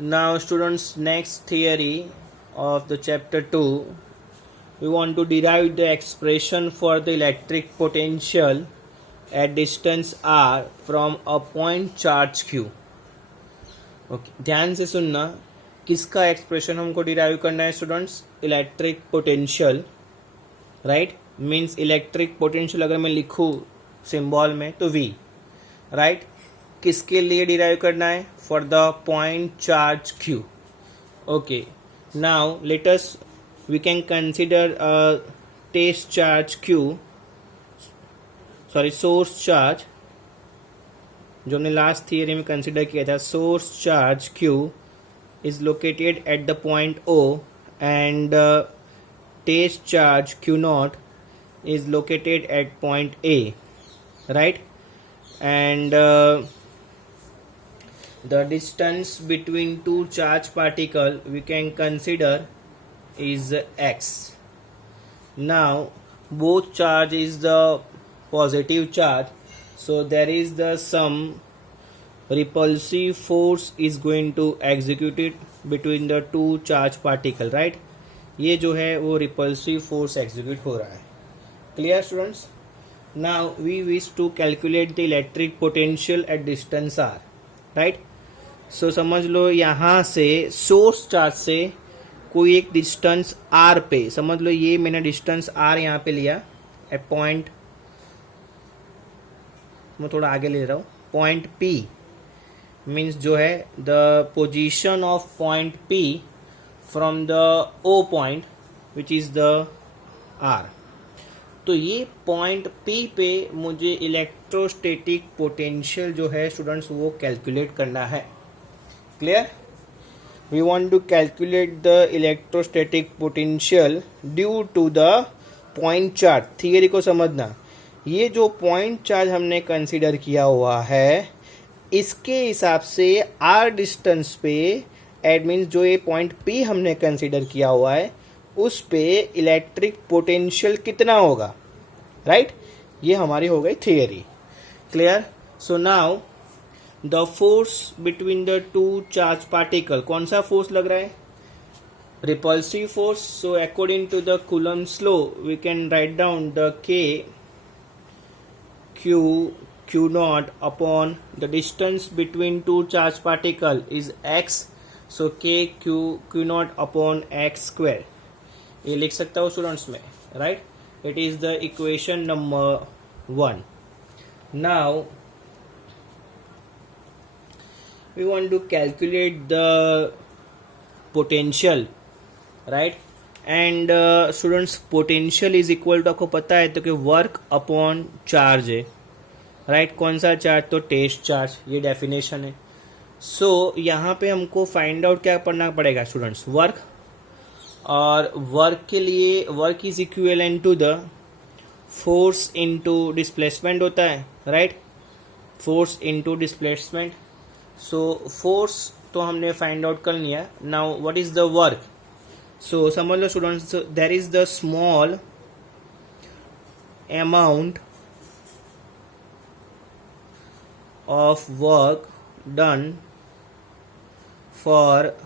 Now students, next theory of the chapter 2, we want to derive the expression for the electric potential at distance r from a point charge q. Okay, ध्यान से सुनना, किसका expression हमको derive करना है students? Electric potential, right? Means electric potential अगर मैं लिखूँ सिंबल में तो v, राइट? किसके लिए डिराइव करना है? For the point charge q. Okay, now let us we can consider test charge q, sorry source charge, जो हमने लास्ट थियरी में कंसिडर किया था. Source charge q is located at the point o and test charge q naught is located at point A, right? And the distance between two charge particle we can consider is x. Now both charge is the positive charge, so there is the some repulsive force is going to execute it between the two charge particle, right? ये जो है वो repulsive force execute हो रहा है. Clear students? Now we wish to calculate the electric potential at distance r, right? So समझ लो यहाँ से सोर्स चार्ज से कोई एक डिस्टेंस r पे, समझ लो ये मैंने डिस्टेंस r यहाँ पे लिया एट पॉइंट, मैं थोड़ा आगे ले रहा हूँ, पॉइंट p मीन्स जो है the position of point p from the o point which is the r. तो ये पॉइंट P पे मुझे इलेक्ट्रोस्टैटिक पोटेंशियल जो है स्टूडेंट्स वो कैलकुलेट करना है. Clear? We want to calculate the electrostatic potential due to the point charge. Theory को समझना, ये जो पॉइंट चार्ज हमने कंसीडर किया हुआ है इसके हिसाब से r डिस्टेंस पे एट मीन्स जो ये पॉइंट P हमने कंसीडर किया हुआ है उस पे इलेक्ट्रिक पोटेंशियल कितना होगा, राइट? ये हमारी हो गई theory. Clear? So now the force between the two charge particle, कौन सा फोर्स लग रहा है? Repulsive force. So according to the Coulomb's law we can write down the k q naught upon the distance between two charge particle is x. So k q naught upon x square. ये लिख सकता हूँ students में, right? It is the equation number 1. Now we want to calculate the potential, right? And students potential is equal to, आपको पता है तो कि वर्क अपॉन चार्ज है, राइट? कौन सा चार्ज? तो टेस्ट चार्ज. ये डेफिनेशन है. सो यहाँ पे हमको फाइंड आउट क्या करना पड़ेगा स्टूडेंट्स? वर्क. और वर्क के लिए work is equivalent to the force into displacement होता है, right? Force into displacement. So force तो हमने फाइंड आउट कर लिया. Now what is the work? So समझ लो students, there is the small amount of work done for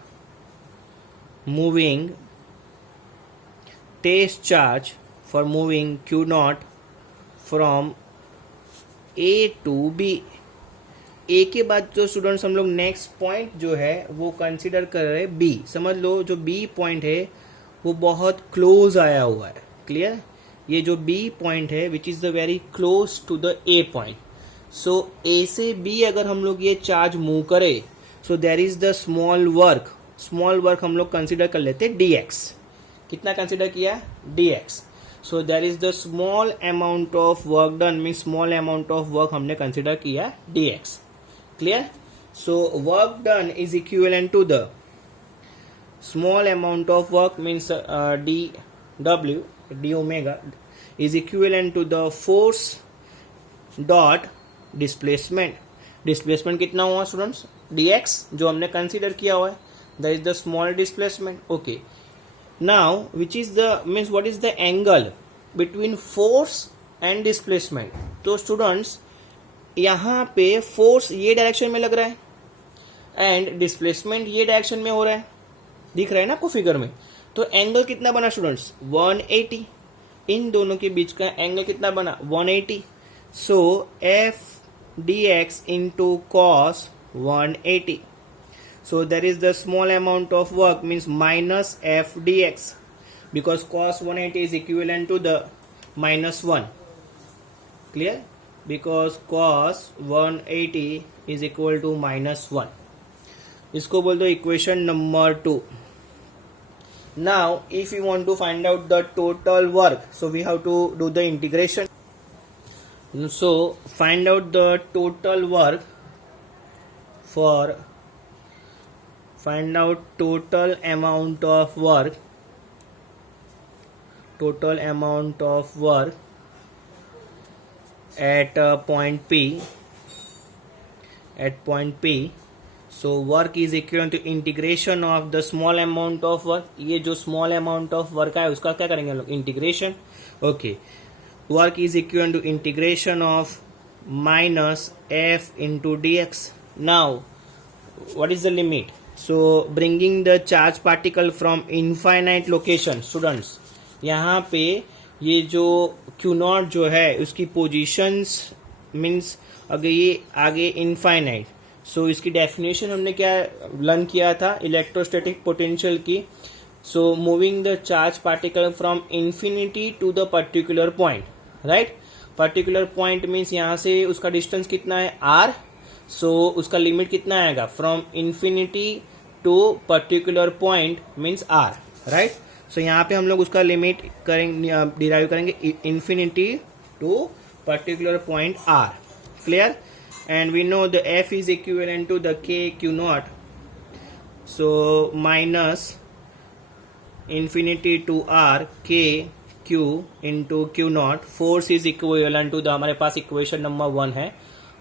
moving test charge, for moving q naught from a to b. a के बाद जो students हम लोग next point जो है वो कंसिडर कर रहे हैं b. समझ लो जो b पॉइंट है वो बहुत क्लोज आया हुआ है. क्लियर? ये जो b पॉइंट है which is the very close to the a point. So a से b अगर हम लोग ये चार्ज मूव करें so there is the small work. Small work हम लोग कंसिडर कर लेते dx. कितना कंसिडर किया? dx. So there is the small amount of work done means small amount of work हमने कंसिडर किया dx. Clear? So work done is equivalent to the small amount of work means dw d omega is equivalent to the force dot displacement. Displacement कितना हुआ students? dx जो हमने consider किया हुआ है. That is the small displacement. Okay, now which is the means what is the angle between force and displacement? तो students यहाँ पे फोर्स ये डायरेक्शन में लग रहा है, एंड डिस्प्लेसमेंट ये डायरेक्शन में हो रहा है, दिख रहा है ना आपको फिगर में। तो एंगल कितना बना स्टूडेंट्स 180, इन दोनों के बीच का एंगल कितना बना 180। So F d x into cos 180, so there is the small amount of work means minus f dx because cos 180 is equivalent to the minus 1, clear, because cos 180 is equal to minus 1. इसको बोल दो equation number 2. Now if we want to find out the total work, so we have to do the integration. So find out the total work for find out total amount of work at point P, so work is equivalent to integration of the small amount of work. ये जो small amount of work है उसका क्या करेंगे हम लोग integration. Okay, work is equivalent to integration of minus f into dx. Now what is the limit? So bringing the charge particle from infinite location, students यहाँ पे ये जो Q0 जो है उसकी पोजीशंस मीन्स अगर ये आगे इनफाइनाइट, सो इसकी डेफिनेशन हमने क्या लर्न किया था इलेक्ट्रोस्टैटिक पोटेंशियल की. So moving the charge particle from infinity to the particular point, right. Particular point means यहाँ से उसका डिस्टेंस कितना है r, सो उसका लिमिट कितना आएगा from infinity to particular point means r, right. So यहाँ पे हम लोग उसका लिमिट करेंगे, डिराइव करेंगे infinity to particular point r, clear. And we know the f is equivalent to the k q0, so minus infinity to r k q into q0. Force is equivalent to the, हमारे पास equation number 1 है,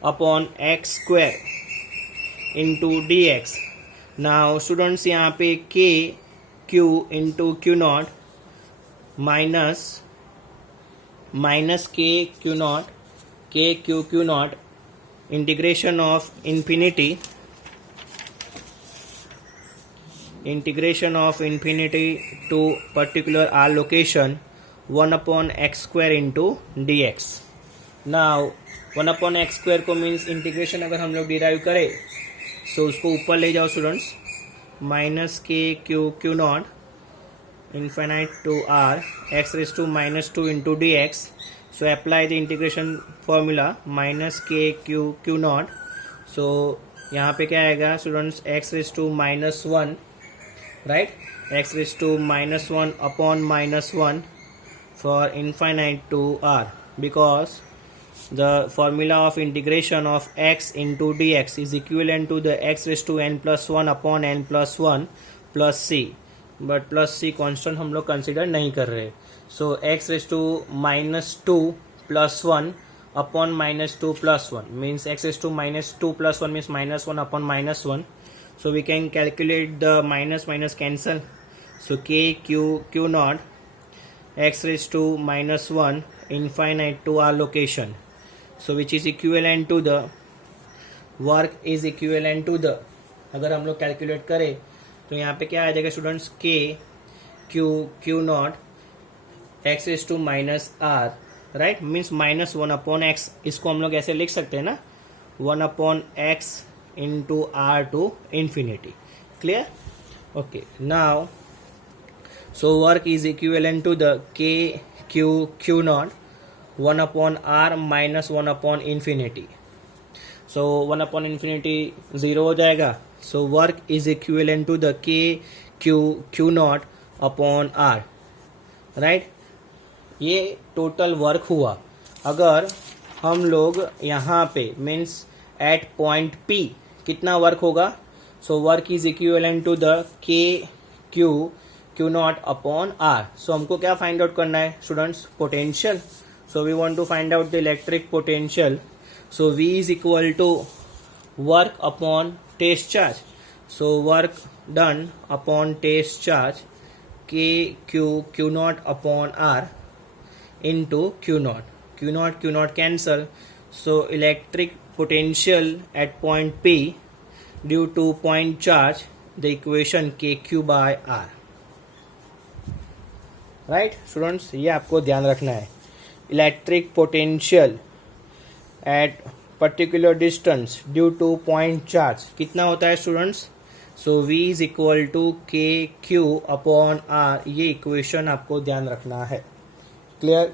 upon x square into D x. Now students यहाँ पे k q into q0 minus k q0 integration of infinity to particular r location 1 upon x square into D x. Now 1 upon X square को means integration अगर हम लोग derive करें सो उसको ऊपर ले जाओ students, minus K Q naught infinite to R X raise to minus 2 into D X. So apply the integration formula minus K Q naught. सो यहाँ पे क्या आएगा students X raise to minus 1, right, X raise to minus 1 upon minus 1 for infinite to R, because the formula of integration of x into dx is equivalent to the x raised to n plus 1 upon n plus 1 plus c, but plus c constant हम लोग consider नहीं कर रहे. so x raised to minus 2 plus 1 upon minus 2 plus 1 means x raised to minus 2 plus 1 means minus 1 upon minus 1. so we can calculate the minus cancel. so k q naught x raised to minus 1 infinite to our location, so which is equivalent to the work is equivalent to the, अगर हम लोग calculate करें तो यहाँ पे क्या आ जाएगा students k q naught X raise to minus r, right, means minus 1 upon X. इसको हम लोग ऐसे लिख सकते हैं ना 1 upon X into r to infinity, clear. Okay, now so work is equivalent to the k q naught 1 upon r minus 1 upon infinity. So 1 upon infinity 0 हो जाएगा. So work is equivalent to the k q naught upon r, right. ये total work हुआ. अगर हम लोग यहाँ पे means at point P कितना वर्क होगा, so work is equivalent to the k q naught upon r. सो हमको क्या फाइंड आउट करना है students, potential. So we want to find out the electric potential. So V is equal to work upon test charge. So work done upon test charge K Q naught upon R into Q naught cancel. So electric potential at point P due to point charge the equation KQ by R। Right students, ये आपको ध्यान रखना है। Electric potential at particular distance due to point charge कितना होता है students? So V is equal to KQ upon R। ये equation आपको ध्यान रखना है। क्लियर?